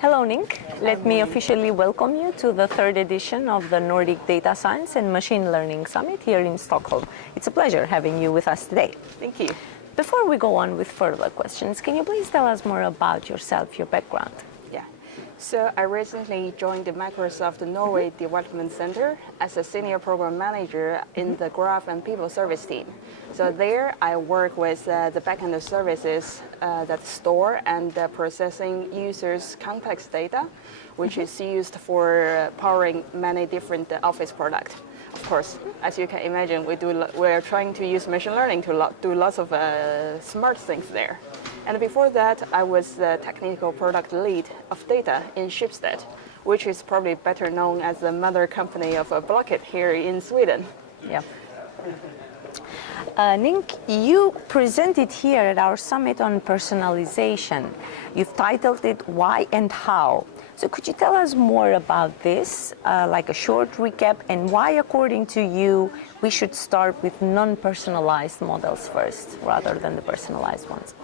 Hello, Ning. Let me officially welcome you to the third edition of the Nordic Data Science and Machine Learning Summit here in Stockholm. It's a pleasure having you with us today. Thank you. Before we go on with further questions, can you please tell us more about yourself, your background? Yeah. So I recently joined the Microsoft Norway Development Center as a senior program manager in the Graph and People Service team. So there I work with the backend services that store and processing users' complex data, which is used for powering many different Office products. Of course, as you can imagine, we're trying to use machine learning to do lots of smart things there. And before that, I was the technical product lead of data in Schibsted, which is probably better known as the mother company of Blocket here in Sweden. Yeah. Ning, you presented here at our summit on personalization. You've titled it Why and How. So could you tell us more about this, like a short recap, and why, according to you, we should start with non-personalized models first rather than the personalized ones?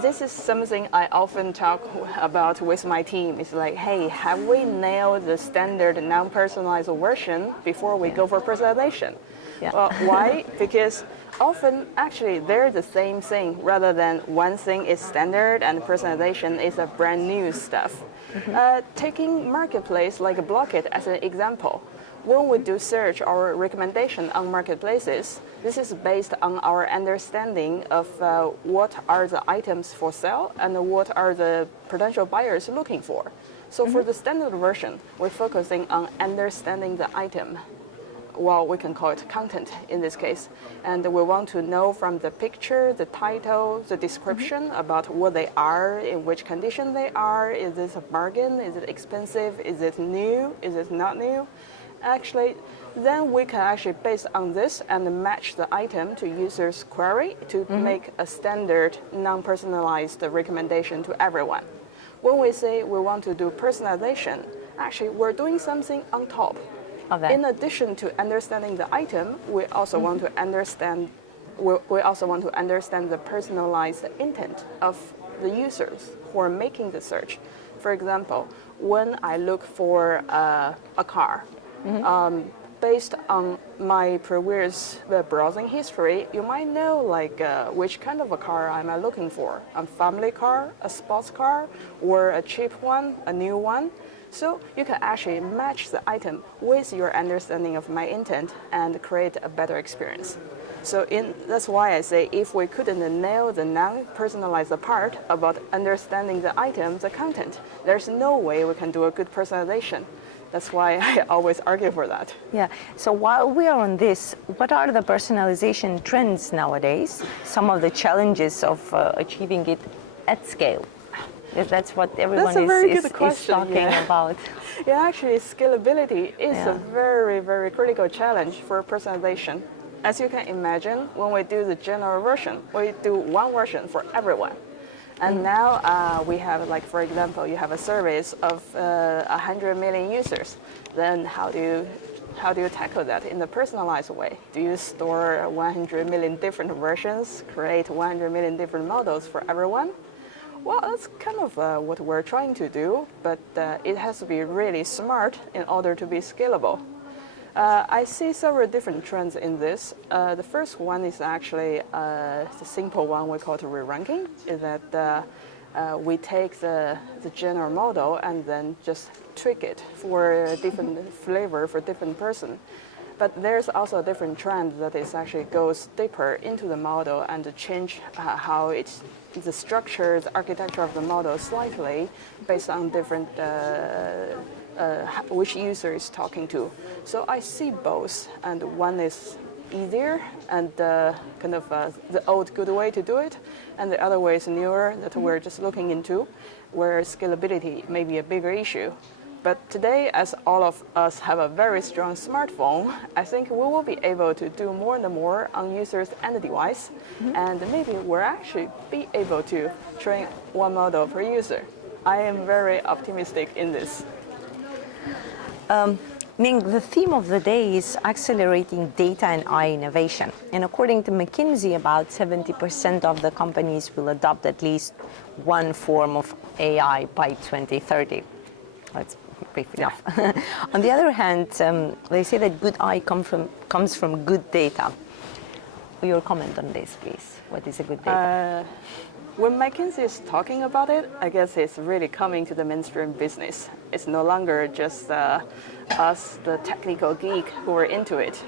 This is something I often talk about with my team. It's like, hey, have we nailed the standard non-personalized version before we go for personalization? Yeah. Well, why? Because often, actually, they're the same thing, rather than one thing is standard and personalization is a brand new stuff. Taking marketplace like Blocket as an example, when we do search or recommendation on marketplaces, this is based on our understanding of what are the items for sale and what are the potential buyers looking for. So for the standard version, we're focusing on understanding the item. Well, we can call it content in this case. And we want to know from the picture, the title, the description about what they are, in which condition they are. Is this a bargain? Is it expensive? Is it new? Is it not new? Actually, then we can actually, based on this, and match the item to user's query to make a standard non-personalized recommendation to everyone. When we say we want to do personalization, actually we're doing something on top. In addition to understanding the item, we also want to understand the personalized intent of the users who are making the search. For example, when I look for a car, based on my previous browsing history, you might know which kind of a car am I looking for? A family car, a sports car, or a cheap one, a new one? So you can actually match the item with your understanding of my intent and create a better experience. So that's why I say if we couldn't nail the non-personalized part about understanding the item, the content, there's no way we can do a good personalization. That's why I always argue for that. Yeah. So while we are on this, what are the personalization trends nowadays? Some of the challenges of achieving it at scale? That's what everyone is talking about. Yeah, actually, scalability is a very, very critical challenge for personalization. As you can imagine, when we do the general version, we do one version for everyone. And now we have, for example, you have a service of 100 million users. Then how do you tackle that in a personalized way? Do you store 100 million different versions, create 100 million different models for everyone? Well, that's kind of what we're trying to do, but it has to be really smart in order to be scalable. I see several different trends in this. The first one is actually the simple one we call it re-ranking, is that we take the general model and then just tweak it for a different flavor for different person. But there's also a different trend that is actually goes deeper into the model and to change how the structure, the architecture of the model slightly based on different which user is talking to. So I see both, and one is easier and kind of the old good way to do it, and the other way is newer that we're just looking into, where scalability may be a bigger issue. But today, as all of us have a very strong smartphone, I think we will be able to do more and more on users and the device, and maybe we'll actually be able to train one model per user. I am very optimistic in this. Ning, the theme of the day is accelerating data and AI innovation. And according to McKinsey, about 70% of the companies will adopt at least one form of AI by 2030. That's brief enough. On the other hand, they say that good AI comes from good data. Your comment on this, please. What is a good data? When McKinsey is talking about it, I guess it's really coming to the mainstream business. It's no longer just us, the technical geek, who are into it.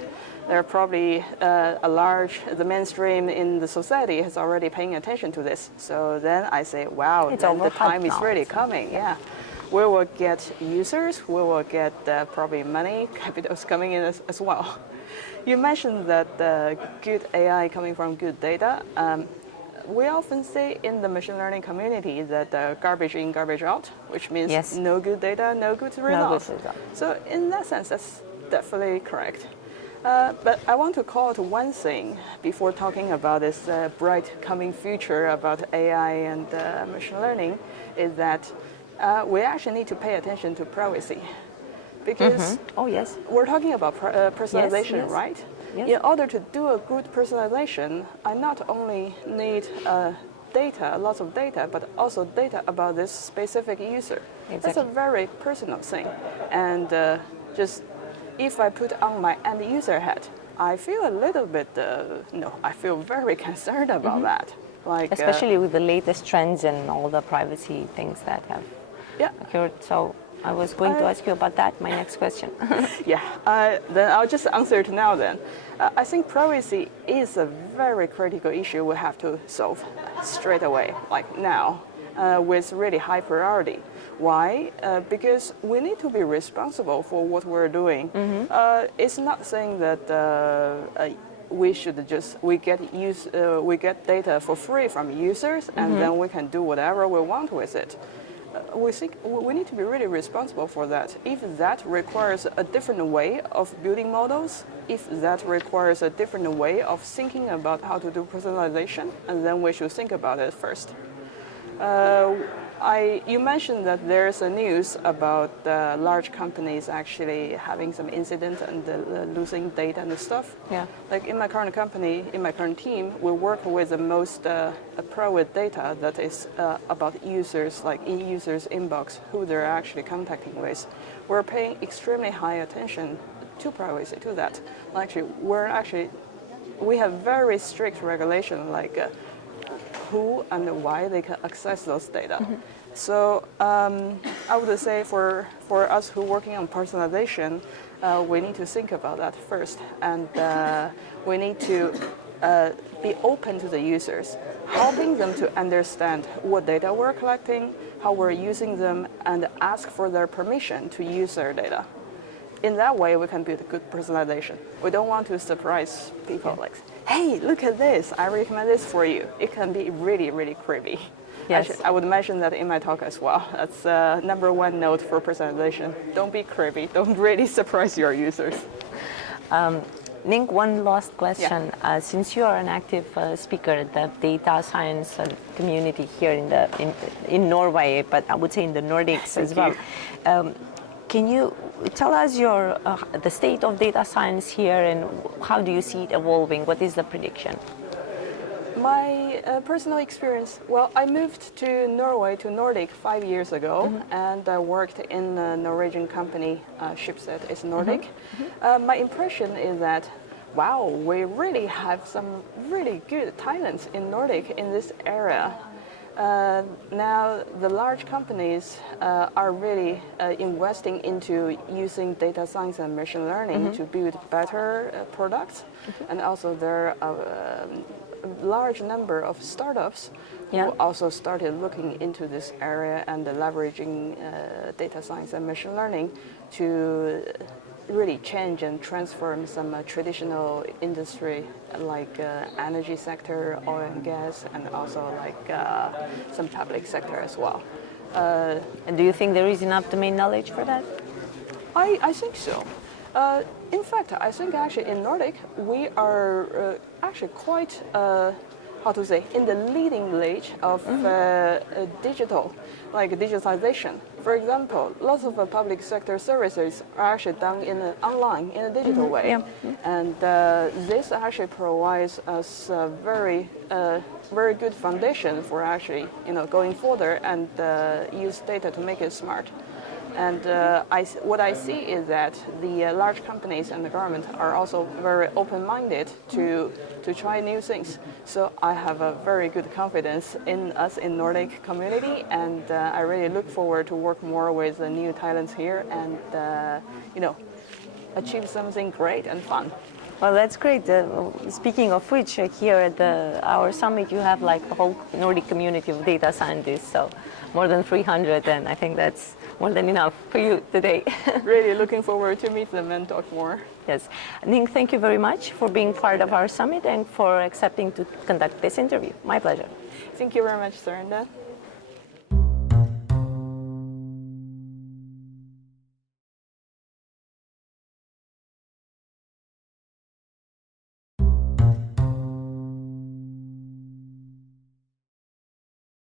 There are probably the mainstream in the society is already paying attention to this. So then I say, wow, then the time is really coming. Yeah. We will get users, we will get probably money, capitals coming in as well. You mentioned that good AI coming from good data. We often say in the machine learning community that garbage in, garbage out, which means yes. No good data, no good results. No good result. So in that sense, that's definitely correct. But I want to call out one thing before talking about this bright coming future about AI and machine learning, is that we actually need to pay attention to privacy. Because oh, yes. we're talking about personalization, yes. right? Yes. In order to do a good personalization, I not only need data, lots of data, but also data about this specific user. Exactly. That's a very personal thing. And just if I put on my end user hat, I feel a little bit, I feel very concerned about that. Like, especially with the latest trends and all the privacy things that have occurred. So I was going to ask you about that, my next question. Then I'll just answer it now then. I think privacy is a very critical issue we have to solve straight away, like now, with really high priority. Why? Because we need to be responsible for what we're doing. It's not saying that we get data for free from users and then we can do whatever we want with it. We think we need to be really responsible for that. If that requires a different way of building models, if that requires a different way of thinking about how to do personalization, and then we should think about it first. You mentioned that there's a news about large companies actually having some incident and losing data and stuff. Yeah. Like in my current company, in my current team, we work with the most private data that is about users, like in users' inbox, who they're actually contacting with. We're paying extremely high attention to privacy, to that. We have very strict regulation, like who and why they can access those data. So I would say for us who are working on personalization, we need to think about that first, and we need to be open to the users, helping them to understand what data we're collecting, how we're using them, and ask for their permission to use their data. In that way, we can build a good personalization. We don't want to surprise people like, hey, look at this, I recommend this for you. It can be really, really creepy. Yes. Actually, I would mention that in my talk as well. That's number one note for personalization. Don't be creepy. Don't really surprise your users. Ning, one last question. Yeah. Since you are an active speaker at the data science community here in Norway, but I would say in the Nordics as well, can you tell us the state of data science here and how do you see it evolving? What is the prediction? My personal experience, well, I moved to Norway, to Nordic 5 years ago, and I worked in a Norwegian company, Schibsted, it's Nordic. My impression is that, wow, we really have some really good talents in Nordic in this area. Now, the large companies are really investing into using data science and machine learning to build better products, and also there are a large number of startups who also started looking into this area and leveraging data science and machine learning to really change and transform some traditional industry like energy sector, oil and gas, and also like some public sector as well. And do you think there is enough domain knowledge for that? I think so. In fact, I think actually in Nordic we are actually quite how to say, in the leading edge of digital, like digitalization. For example, lots of public sector services are actually done in online, in a digital way. Yeah. And this actually provides us a very good foundation for actually, going further and use data to make it smart. And what I see is that the large companies and the government are also very open-minded to try new things. So I have a very good confidence in us in Nordic community, and I really look forward to work more with the new talents here and achieve something great and fun. Well, that's great. Speaking of which, here at our summit, you have like a whole Nordic community of data scientists, so more than 300, and I think that's more than enough for you today. Really looking forward to meet them and talk more. Yes. Ning, thank you very much for being part of our summit and for accepting to conduct this interview. My pleasure. Thank you very much, Saranda.